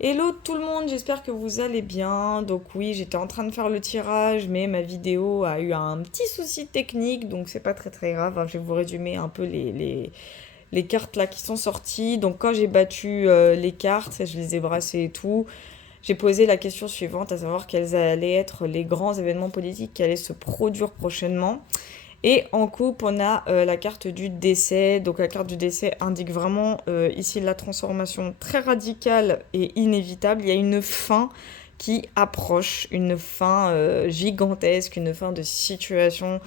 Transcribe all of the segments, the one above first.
Hello tout le monde, j'espère que vous allez bien. Donc oui, j'étais en train de faire le tirage, mais ma vidéo a eu un petit souci technique, donc c'est pas très grave, hein. Je vais vous résumer un peu les cartes là qui sont sorties. Donc quand j'ai battu les cartes, je les ai brassées et tout, j'ai posé la question suivante, à savoir quels allaient être les grands événements politiques qui allaient se produire prochainement. Et en coupe, on a la carte du décès. Donc la carte du décès indique vraiment ici la transformation très radicale et inévitable. Il y a une fin qui approche, une fin gigantesque, une fin de situation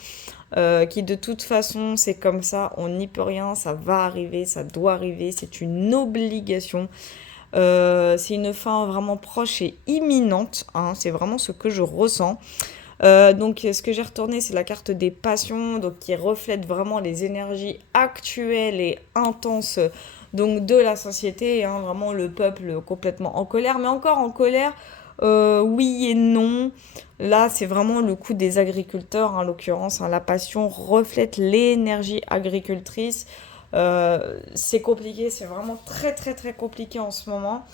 qui de toute façon c'est comme ça, on n'y peut rien, ça va arriver, ça doit arriver, c'est une obligation. C'est une fin vraiment proche et imminente, hein, c'est vraiment ce que je ressens. Donc ce que j'ai retourné, c'est la carte des passions, donc qui reflète vraiment les énergies actuelles et intenses donc de la société, hein, vraiment le peuple complètement en colère, mais encore en colère, oui et non. Là, c'est vraiment le coup des agriculteurs, en l'occurrence, hein, la passion reflète l'énergie agricultrice. C'est compliqué, c'est vraiment très compliqué en ce moment.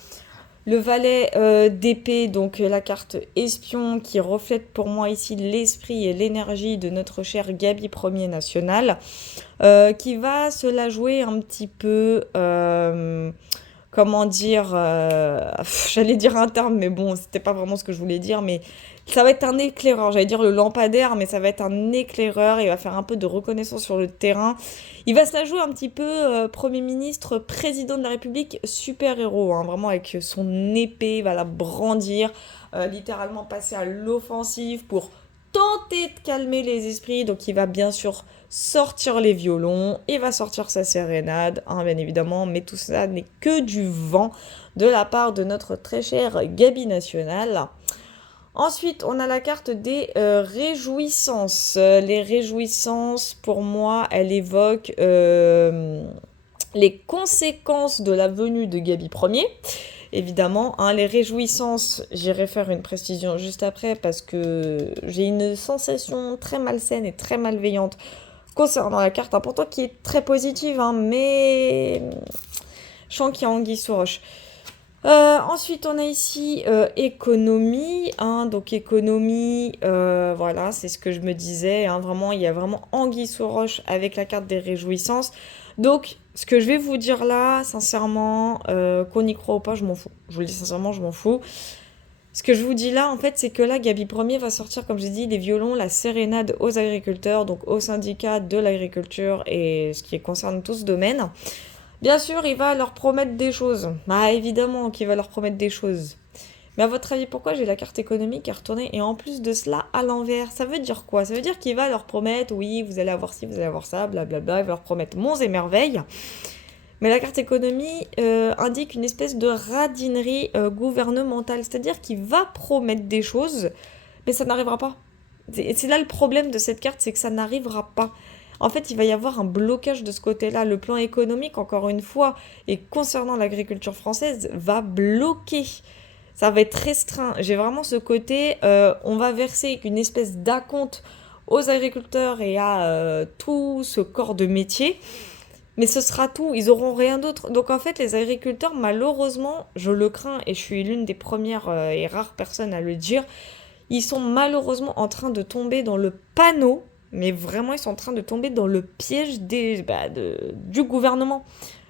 Le valet d'épée, donc la carte espion qui reflète pour moi ici l'esprit et l'énergie de notre cher Gabi Ier national, qui va se la jouer un petit peu, comment dire, j'allais dire un terme, mais bon, c'était pas vraiment ce que je voulais dire, mais ça va être un éclaireur, j'allais dire le lampadaire, mais ça va être un éclaireur, il va faire un peu de reconnaissance sur le terrain. Il va se la jouer un petit peu Premier ministre, président de la République, super-héros, hein, vraiment avec son épée, il va la brandir, littéralement passer à l'offensive pour tenter de calmer les esprits. Donc il va bien sûr sortir les violons, il va sortir sa sérénade, hein, bien évidemment, mais tout ça n'est que du vent de la part de notre très cher Gabi National. Ensuite, on a la carte des réjouissances. Les réjouissances, pour moi, elles évoquent les conséquences de la venue de Gabi Ier. Évidemment, hein, les réjouissances, j'irai faire une précision juste après parce que j'ai une sensation très malsaine et très malveillante concernant la carte, pourtant qui est très positive, hein, mais je sens qu'il y a anguille sous roche. Ensuite, on a ici économie, hein, donc économie, voilà, c'est ce que je me disais, hein, vraiment, il y a vraiment anguille sous roche avec la carte des réjouissances. Donc, ce que je vais vous dire là, sincèrement, qu'on y croit ou pas, je m'en fous. Je vous le dis sincèrement, je m'en fous. Ce que je vous dis là, en fait, c'est que là, Gabi Ier va sortir, comme j'ai dit, les violons, la sérénade aux agriculteurs, donc aux syndicats de l'agriculture et ce qui concerne tout ce domaine. Bien sûr, il va leur promettre des choses. Bah évidemment qu'il va leur promettre des choses. Mais à votre avis, pourquoi j'ai la carte économique à retourner et en plus de cela à l'envers? Ça veut dire quoi? Ça veut dire qu'il va leur promettre, oui, vous allez avoir ci, vous allez avoir ça, blablabla. Il va leur promettre monts et merveilles. Mais la carte économie indique une espèce de radinerie gouvernementale. C'est-à-dire qu'il va promettre des choses, mais ça n'arrivera pas. C'est là le problème de cette carte, c'est que ça n'arrivera pas. En fait, il va y avoir un blocage de ce côté-là. Le plan économique, encore une fois, et concernant l'agriculture française, va bloquer. Ça va être restreint. J'ai vraiment ce côté, on va verser une espèce d'acompte aux agriculteurs et à tout ce corps de métier. Mais ce sera tout, ils auront rien d'autre. Donc en fait, les agriculteurs, malheureusement, je le crains et je suis l'une des premières et rares personnes à le dire, ils sont malheureusement en train de tomber dans le panneau, mais vraiment ils sont en train de tomber dans le piège du gouvernement.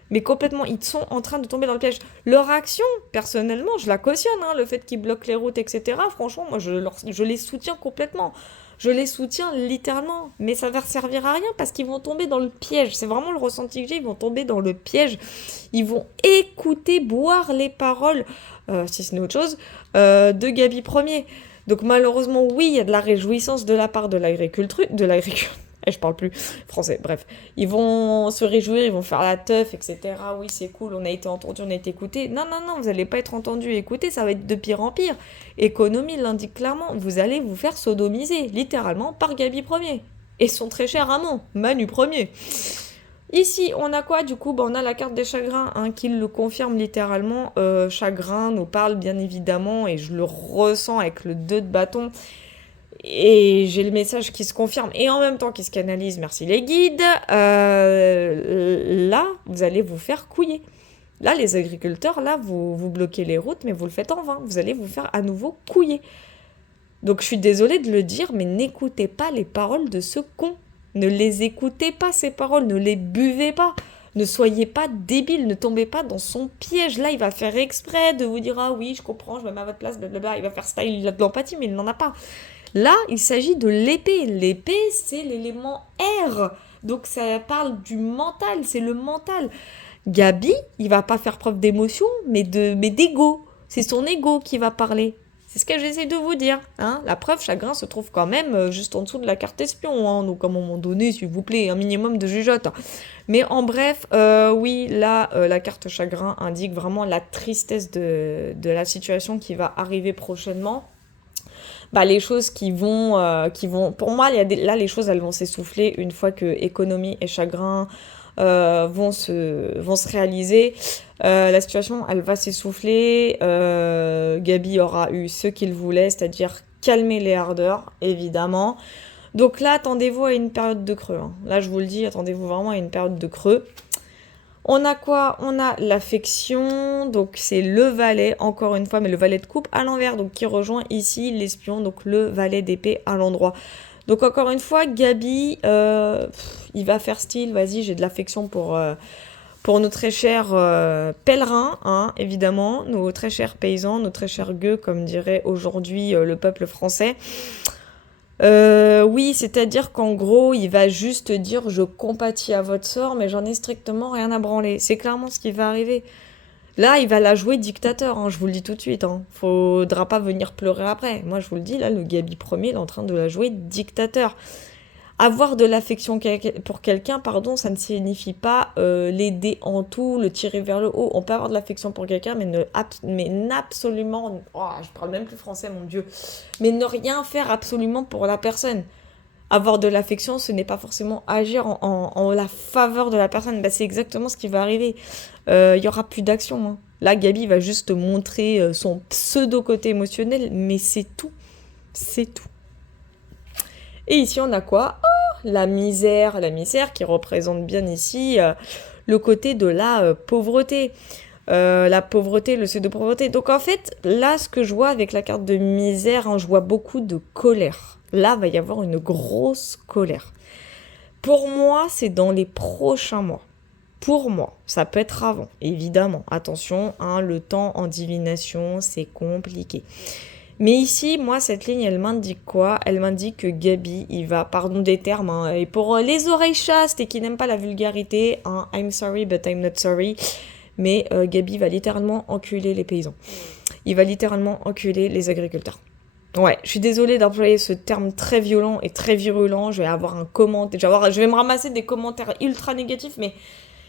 Mais complètement, ils sont en train de tomber dans le piège. Leur action, personnellement, je la cautionne, hein, le fait qu'ils bloquent les routes, etc. Franchement, moi, je les soutiens complètement. Je les soutiens littéralement. Mais ça va servir à rien parce qu'ils vont tomber dans le piège. C'est vraiment le ressenti que j'ai. Ils vont tomber dans le piège. Ils vont écouter, boire les paroles, si ce n'est autre chose, de Gabi Ier. Donc malheureusement, oui, il y a de la réjouissance de la part de l'agriculture, je parle plus français, bref. Ils vont se réjouir, ils vont faire la teuf, etc. Oui, c'est cool, on a été entendu, on a été écouté. Non, non, non, vous n'allez pas être entendu et écouté, ça va être de pire en pire. Économie l'indique clairement, vous allez vous faire sodomiser, littéralement, par Gabi Ier. Et son très cher amant, Manu Ier. Ici, on a quoi du coup? On a la carte des chagrins, hein, qui le confirme littéralement. Chagrin nous parle bien évidemment, et je le ressens avec le 2 de bâton. Et j'ai le message qui se confirme et en même temps qui se canalise, merci les guides. Là, vous allez vous faire couiller. Là, les agriculteurs, là, vous bloquez les routes, mais vous le faites en vain. Vous allez vous faire à nouveau couiller. Donc, je suis désolée de le dire, mais n'écoutez pas les paroles de ce con. Ne les écoutez pas, ces paroles. Ne les buvez pas. Ne soyez pas débiles. Ne tombez pas dans son piège. Là, il va faire exprès de vous dire « Ah oui, je comprends, je me mets à votre place, blablabla. » Il va faire style, il a de l'empathie, mais il n'en a pas. Là, il s'agit de l'épée. L'épée, c'est l'élément air. Donc, ça parle du mental. C'est le mental. Gabi, il va pas faire preuve d'émotion, mais d'ego. C'est son ego qui va parler. C'est ce que j'essaie de vous dire. Hein. La preuve, Chagrin se trouve quand même juste en dessous de la carte espion. Hein. Donc à un moment donné, s'il vous plaît, un minimum de jugeote. Mais en bref, oui, là, la carte Chagrin indique vraiment la tristesse de la situation qui va arriver prochainement. Bah, les choses qui vont... Pour moi, là, les choses, elles vont s'essouffler une fois que économie et Chagrin vont se réaliser. La situation, elle va s'essouffler. Gabi aura eu ce qu'il voulait, c'est-à-dire calmer les ardeurs, évidemment. Donc là, attendez-vous à une période de creux. Hein. Là, je vous le dis, attendez-vous vraiment à une période de creux. On a quoi? On a l'affection, donc c'est le valet, encore une fois, mais le valet de coupe à l'envers, donc qui rejoint ici l'espion, donc le valet d'épée à l'endroit. Donc encore une fois, Gabi, il va faire style, vas-y, j'ai de l'affection pour nos très chers pèlerins, hein, évidemment, nos très chers paysans, nos très chers gueux, comme dirait aujourd'hui le peuple français. Oui, c'est-à-dire qu'en gros, il va juste dire « je compatis à votre sort, mais j'en ai strictement rien à branler ». C'est clairement ce qui va arriver. Là, il va la jouer dictateur, hein, je vous le dis tout de suite. Hein. Faudra pas venir pleurer après. Moi, je vous le dis, là, le Gabi Ier, il est en train de la jouer dictateur. Avoir de l'affection pour quelqu'un, pardon, ça ne signifie pas l'aider en tout, le tirer vers le haut. On peut avoir de l'affection pour quelqu'un, mais absolument... Oh, je parle même plus français, mon Dieu. Mais ne rien faire absolument pour la personne. Avoir de l'affection, ce n'est pas forcément agir en la faveur de la personne. Bah, c'est exactement ce qui va arriver. Il n'y aura plus d'action. Hein. Là, Gabi va juste montrer son pseudo-côté émotionnel, mais c'est tout. C'est tout. Et ici, on a quoi? Oh, la misère qui représente bien ici le côté de la pauvreté. La pauvreté, le pseudo-pauvreté. Donc en fait, là, ce que je vois avec la carte de misère, hein, je vois beaucoup de colère. Là, il va y avoir une grosse colère. Pour moi, c'est dans les prochains mois. Pour moi, ça peut être avant, évidemment. Attention, hein, le temps en divination, c'est compliqué. Mais ici, moi, cette ligne, elle m'indique quoi? Elle m'indique que Gabi, il va, pardon des termes, hein, et pour les oreilles chastes et qui n'aiment pas la vulgarité, hein, I'm sorry, but I'm not sorry, mais Gabi va littéralement enculer les paysans. Il va littéralement enculer les agriculteurs. Ouais, je suis désolée d'employer ce terme très violent et très virulent, je vais avoir un commentaire, je vais me ramasser des commentaires ultra négatifs, mais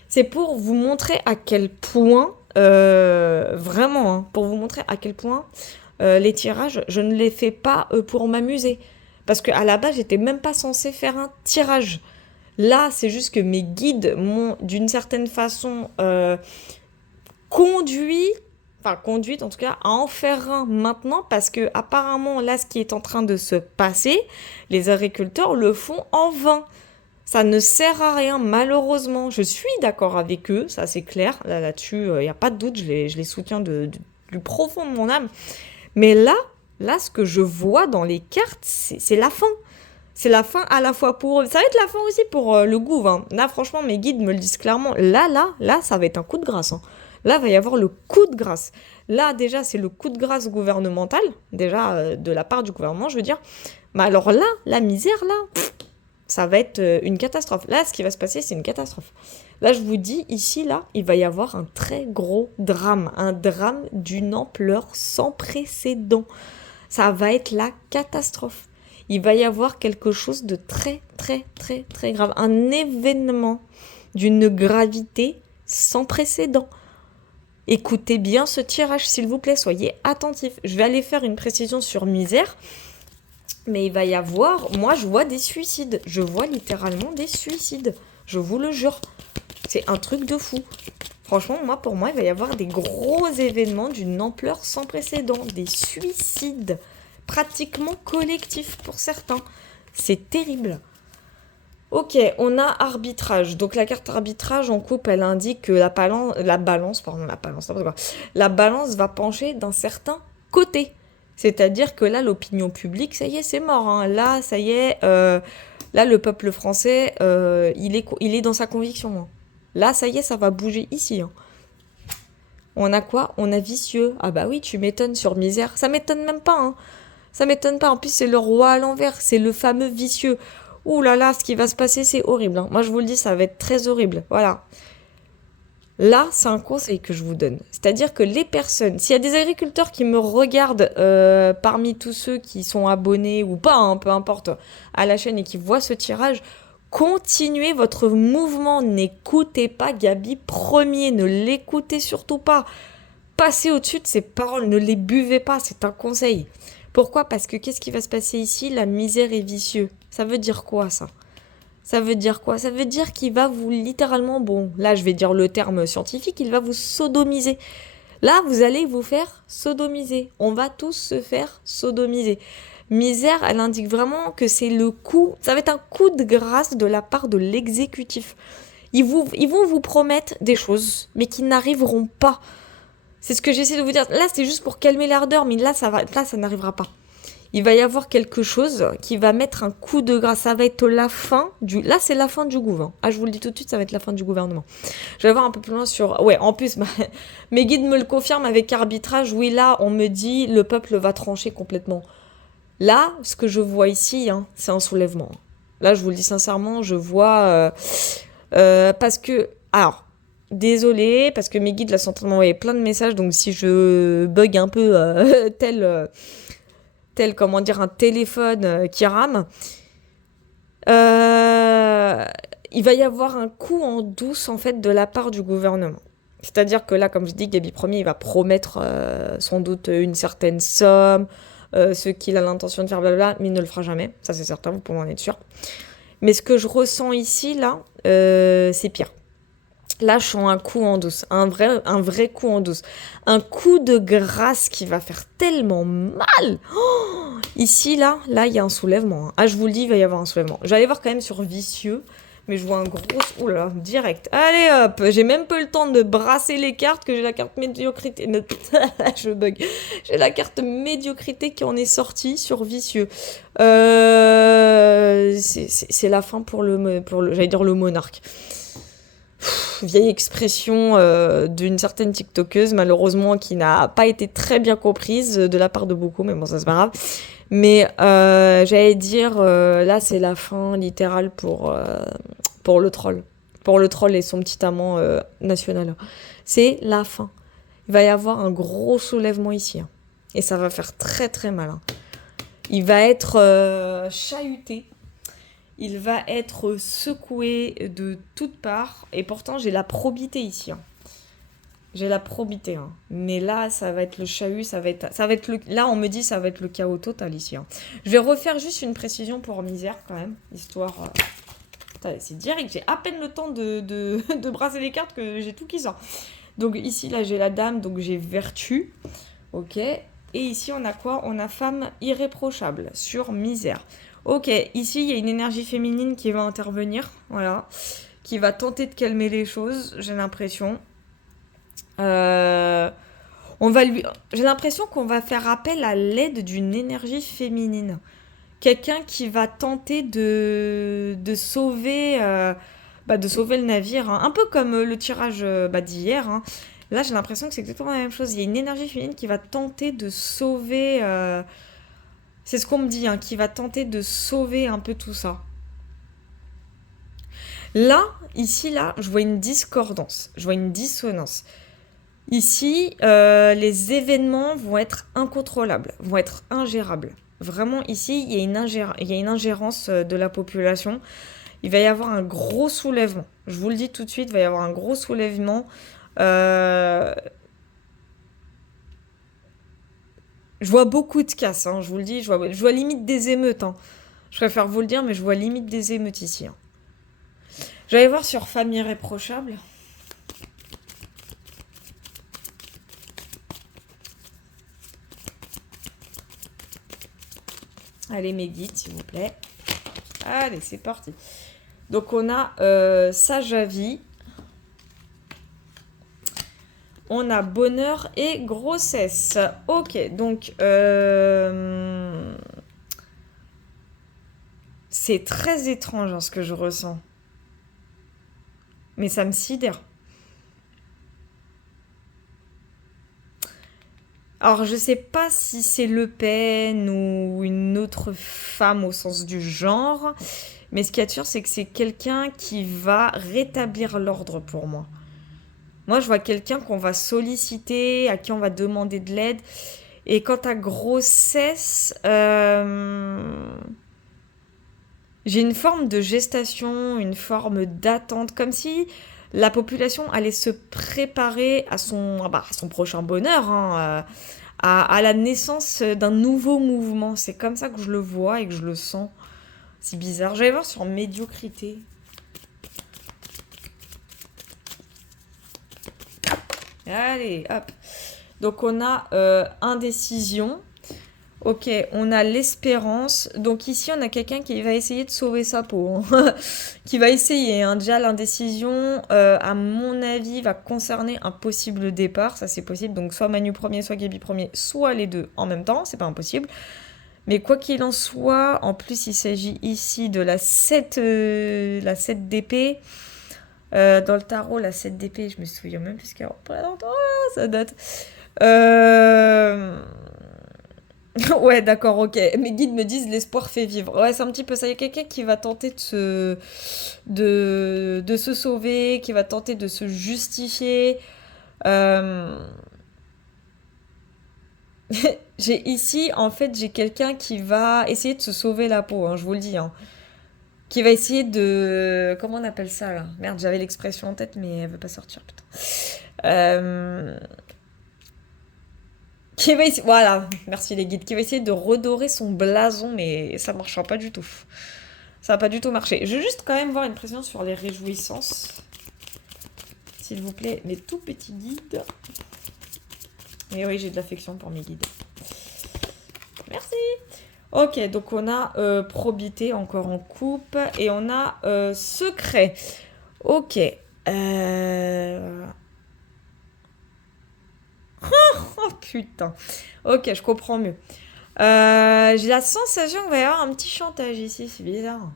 c'est pour vous montrer à quel point, vraiment, hein, pour vous montrer à quel point... les tirages, je ne les fais pas pour m'amuser. Parce qu'à la base, j'étais même pas censée faire un tirage. Là, c'est juste que mes guides m'ont, d'une certaine façon, conduite en tout cas, à en faire un maintenant. Parce que apparemment, là, ce qui est en train de se passer, les agriculteurs le font en vain. Ça ne sert à rien, malheureusement. Je suis d'accord avec eux, ça c'est clair. Là-dessus, il n'y a pas de doute, je les soutiens du profond de mon âme. Mais là, ce que je vois dans les cartes, c'est la fin. C'est la fin à la fois pour eux. Ça va être la fin aussi pour le gouv. Hein. Là, franchement, mes guides me le disent clairement. Là, ça va être un coup de grâce. Hein. Là, il va y avoir le coup de grâce. Là, déjà, c'est le coup de grâce gouvernemental. Déjà, de la part du gouvernement, je veux dire. Mais alors là, la misère, là, ça va être une catastrophe. Là, ce qui va se passer, c'est une catastrophe. Là, je vous dis, ici, là, il va y avoir un très gros drame. Un drame d'une ampleur sans précédent. Ça va être la catastrophe. Il va y avoir quelque chose de très, très, très, très grave. Un événement d'une gravité sans précédent. Écoutez bien ce tirage, s'il vous plaît. Soyez attentifs. Je vais aller faire une précision sur misère. Mais il va y avoir... Moi, je vois des suicides. Je vois littéralement des suicides. Je vous le jure. C'est un truc de fou. Franchement, pour moi, il va y avoir des gros événements d'une ampleur sans précédent. Des suicides pratiquement collectifs pour certains. C'est terrible. Ok, on a arbitrage. Donc la carte arbitrage en coupe, elle indique que la balance va pencher d'un certain côté. C'est-à-dire que là, l'opinion publique, ça y est, c'est mort, hein. Là, ça y est, là, le peuple français, il est dans sa conviction, hein. Là, ça y est, ça va bouger ici, hein. On a quoi? On a vicieux. Ah bah oui, tu m'étonnes sur misère. Ça m'étonne même pas, hein. Ça m'étonne pas. En plus, c'est le roi à l'envers. C'est le fameux vicieux. Ouh là là, ce qui va se passer, c'est horrible, hein. Moi, je vous le dis, ça va être très horrible. Voilà. Là, c'est un conseil que je vous donne. C'est-à-dire que les personnes, s'il y a des agriculteurs qui me regardent parmi tous ceux qui sont abonnés ou pas, hein, peu importe, à la chaîne et qui voient ce tirage, continuez votre mouvement. N'écoutez pas Gabi Premier. Ne l'écoutez surtout pas. Passez au-dessus de ces paroles. Ne les buvez pas. C'est un conseil. Pourquoi? Parce que qu'est-ce qui va se passer ici? La misère est vicieux. Ça veut dire quoi, ça? Ça veut dire quoi? Ça veut dire qu'il va vous littéralement, bon, là je vais dire le terme scientifique, il va vous sodomiser. Là, vous allez vous faire sodomiser. On va tous se faire sodomiser. Misère, elle indique vraiment que c'est le coup, ça va être un coup de grâce de la part de l'exécutif. Ils vont vous promettre des choses, mais qui n'arriveront pas. C'est ce que j'essaie de vous dire. Là, c'est juste pour calmer l'ardeur, mais là, ça n'arrivera pas. Il va y avoir quelque chose qui va mettre un coup de grâce. Ça va être la fin du... Là, c'est la fin du gouvernement. Ah, je vous le dis tout de suite, ça va être la fin du gouvernement. Je vais voir un peu plus loin sur... Ouais, en plus, mes guides me le confirment avec arbitrage. Oui, là, on me dit le peuple va trancher complètement. Là, ce que je vois ici, hein, c'est un soulèvement. Là, je vous le dis sincèrement, je vois... parce que... Alors, désolé, parce que mes guides, là, sont en train de m'envoyer plein de messages. Donc, si je bug un peu tel comment dire un téléphone qui rame, il va y avoir un coup en douce en fait de la part du gouvernement. C'est-à-dire que là, comme je dis, Gabi Premier, il va promettre sans doute une certaine somme, ce qu'il a l'intention de faire, blablabla, mais il ne le fera jamais. Ça, c'est certain, vous pouvez en être sûr. Mais ce que je ressens ici, là, c'est pire. Là, je sens un coup en douce, un vrai coup en douce. Un coup de grâce qui va faire tellement mal. Oh, ici, là, il y a un soulèvement, hein. Ah, je vous le dis, il va y avoir un soulèvement. J'allais voir quand même sur vicieux, mais je vois un gros... Ouh là là, direct. Allez hop, j'ai même pas eu le temps de brasser les cartes que j'ai la carte médiocrité. Je bug. J'ai la carte médiocrité qui en est sortie sur vicieux. C'est la fin pour le j'allais dire le monarque. Vieille expression d'une certaine TikTokeuse, malheureusement, qui n'a pas été très bien comprise de la part de beaucoup, mais bon, ça c'est pas grave. Mais j'allais dire, là, c'est la fin littérale pour le troll. Pour le troll et son petit amant national. C'est la fin. Il va y avoir un gros soulèvement ici, hein. Et ça va faire très très mal, hein. Il va être chahuté. Il va être secoué de toutes parts. Et pourtant, j'ai la probité ici, hein. J'ai la probité, hein. Mais là, ça va être le chahut, ça va être le... Là, on me dit ça va être le chaos total ici, hein. Je vais refaire juste une précision pour misère, quand même. Histoire... c'est direct, j'ai à peine le temps de brasser les cartes que j'ai tout qui sort. Donc ici, là, j'ai la dame, donc j'ai vertu. Ok. Et ici, on a quoi? On a femme irréprochable sur misère. Ok, ici, il y a une énergie féminine qui va intervenir, voilà, qui va tenter de calmer les choses, j'ai l'impression. J'ai l'impression qu'on va faire appel à l'aide d'une énergie féminine. Quelqu'un qui va tenter de sauver, de sauver le navire, hein. Un peu comme le tirage d'hier, hein. Là, j'ai l'impression que c'est exactement la même chose. Il y a une énergie féminine qui va tenter de sauver... c'est ce qu'on me dit, hein, qui va tenter de sauver un peu tout ça. Là, ici, là, je vois une discordance. Je vois une dissonance. Ici, les événements vont être incontrôlables, vont être ingérables. Vraiment, ici, il y a une ingérence de la population. Il va y avoir un gros soulèvement. Je vous le dis tout de suite, il va y avoir un gros soulèvement. Je vois beaucoup de casse, hein, je vous le dis. Je vois limite des émeutes, hein. Je préfère vous le dire, mais je vois limite des émeutes ici, hein. J'allais voir sur femme irréprochable. Allez, mes guides, s'il vous plaît. Allez, c'est parti. Donc on a sage à vie, on a bonheur et grossesse. Ok, donc c'est très étrange hein, ce que je ressens. Mais ça me sidère. Alors je sais pas si c'est Le Pen ou une autre femme au sens du genre, mais ce qu'il y a de sûr, c'est que c'est quelqu'un qui va rétablir l'ordre pour moi. Moi, je vois quelqu'un qu'on va solliciter, à qui on va demander de l'aide. Et quant à grossesse, j'ai une forme de gestation, une forme d'attente, comme si la population allait se préparer à à son prochain bonheur, hein, à la naissance d'un nouveau mouvement. C'est comme ça que je le vois et que je le sens. C'est bizarre. J'allais voir sur médiocrité. Allez, hop. Donc on a indécision. Ok, on a l'espérance. Donc ici, on a quelqu'un qui va essayer de sauver sa peau. Hein. Qui va essayer. Hein. Déjà, l'indécision, à mon avis, va concerner un possible départ. Ça, c'est possible. Donc soit Manu premier, soit Gaby premier, soit les deux en même temps. C'est pas impossible. Mais quoi qu'il en soit, en plus, il s'agit ici de la 7 d'épée. Dans le tarot, la 7 d'épée, je me souviens même plus qu'elle représente. Oh, ça date. Ouais, d'accord, ok. Mes guides me disent l'espoir fait vivre. Ouais, c'est un petit peu ça. Il y a quelqu'un qui va tenter de se sauver, qui va tenter de se justifier. Euh, J'ai ici, en fait, j'ai quelqu'un qui va essayer de se sauver la peau, hein, je vous le dis. Hein. Qui va essayer de... Comment on appelle ça, là? Merde, j'avais l'expression en tête, mais elle veut pas sortir, putain. Euh, Qui va essayer... Voilà, merci les guides. Qui va essayer de redorer son blason, mais ça marchera pas du tout. Ça va pas du tout marcher. Je vais juste quand même voir une précision sur les réjouissances. S'il vous plaît, mes tout petits guides. Et oui, j'ai de l'affection pour mes guides. Merci. Ok, donc on a probité encore en coupe. Et on a secret. Ok. Oh putain. Ok, je comprends mieux. J'ai la sensation qu'il va y avoir un petit chantage ici, c'est bizarre.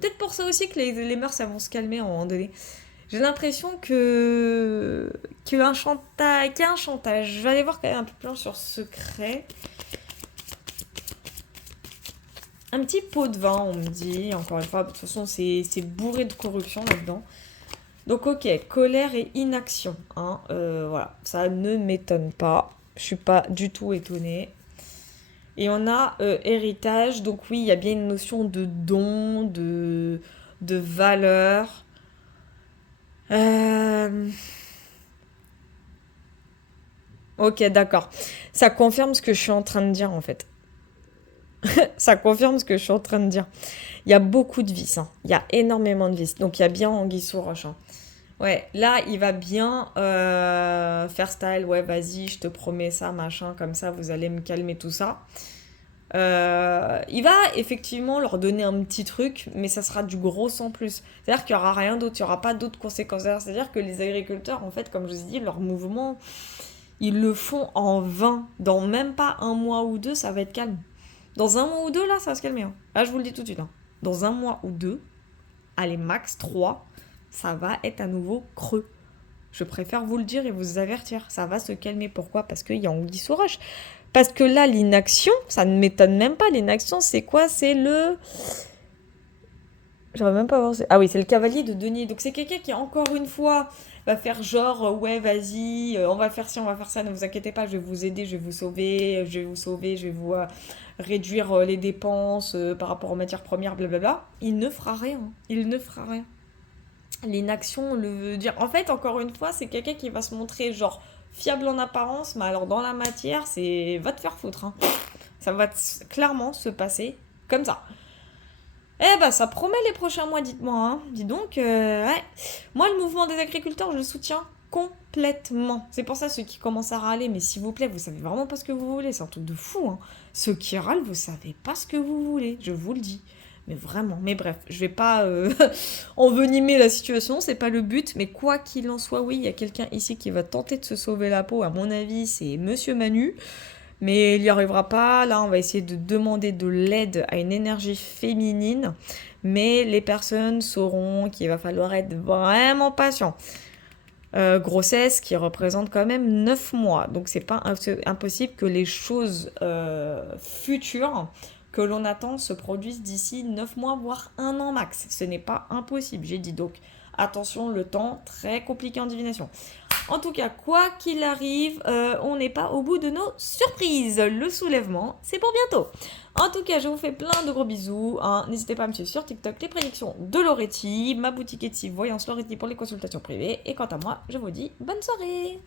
Peut-être pour ça aussi que les mœurs elles vont se calmer à un moment donné. J'ai l'impression qu'il y a un chantage. Je vais aller voir quand même un peu plus loin sur secret. Un petit pot de vin, on me dit. Encore une fois, de toute façon, c'est bourré de corruption là-dedans. Donc, ok, colère et inaction. Hein, voilà, ça ne m'étonne pas. Je suis pas du tout étonnée. Et on a héritage. Donc, oui, il y a bien une notion de don, de valeur. Ok, d'accord. Ça confirme ce que je suis en train de dire, en fait. Ça confirme ce que je suis en train de dire. Il y a beaucoup de vices. Hein. Il y a énormément de vices. Donc, il y a bien Anguille sous roche. Hein. Ouais, là, il va bien faire style. Ouais, vas-y, je te promets ça, machin. Comme ça, vous allez me calmer tout ça. Il va effectivement leur donner un petit truc, mais ça sera du gros sans plus. C'est-à-dire qu'il n'y aura rien d'autre. Il n'y aura pas d'autres conséquences. C'est-à-dire que les agriculteurs, en fait, comme je vous ai dit, leur mouvement, ils le font en vain. Dans même pas un mois ou deux, ça va être calme. Dans un mois ou deux, là, ça va se calmer. Hein. Là, je vous le dis tout de suite. Hein. Dans un mois ou deux, allez, max 3, ça va être à nouveau creux. Je préfère vous le dire et vous avertir. Ça va se calmer. Pourquoi? Parce qu'il y a anguille sous roche. Parce que là, l'inaction, ça ne m'étonne même pas. L'inaction, c'est quoi? C'est le... J'arrive même pas à voir. Ah oui, c'est le cavalier de denier. Donc c'est quelqu'un qui, encore une fois, va faire genre, ouais, vas-y, on va faire ci, on va faire ça, ne vous inquiétez pas, je vais vous aider, je vais vous sauver, je vais vous réduire les dépenses par rapport aux matières premières, blablabla. Il ne fera rien. Il ne fera rien. L'inaction, le dire. En fait, encore une fois, c'est quelqu'un qui va se montrer genre fiable en apparence, mais alors dans la matière, c'est va te faire foutre. Hein. Ça va clairement se passer comme ça. Eh ben, ça promet les prochains mois, dites-moi. Hein. Dis donc, ouais. Moi, le mouvement des agriculteurs, je le soutiens complètement. C'est pour ça, ceux qui commencent à râler, mais s'il vous plaît, vous savez vraiment pas ce que vous voulez. C'est un truc de fou. Hein. Ceux qui râlent, vous savez pas ce que vous voulez. Je vous le dis. Mais vraiment, mais bref, je vais pas envenimer la situation, c'est pas le but, mais quoi qu'il en soit, oui, il y a quelqu'un ici qui va tenter de se sauver la peau, à mon avis, c'est Monsieur Manu, mais il n'y arrivera pas. Là, on va essayer de demander de l'aide à une énergie féminine, mais les personnes sauront qu'il va falloir être vraiment patient. Grossesse qui représente quand même 9 mois. Donc c'est pas impossible que les choses futures que l'on attend se produisent d'ici 9 mois, voire 1 an max. Ce n'est pas impossible, j'ai dit. Donc attention, le temps, très compliqué en divination. En tout cas, quoi qu'il arrive, on n'est pas au bout de nos surprises. Le soulèvement, c'est pour bientôt. En tout cas, je vous fais plein de gros bisous. Hein. N'hésitez pas à me suivre sur TikTok, les prédictions de Loretti, ma boutique Etsy, Voyance Loretti pour les consultations privées. Et quant à moi, je vous dis bonne soirée.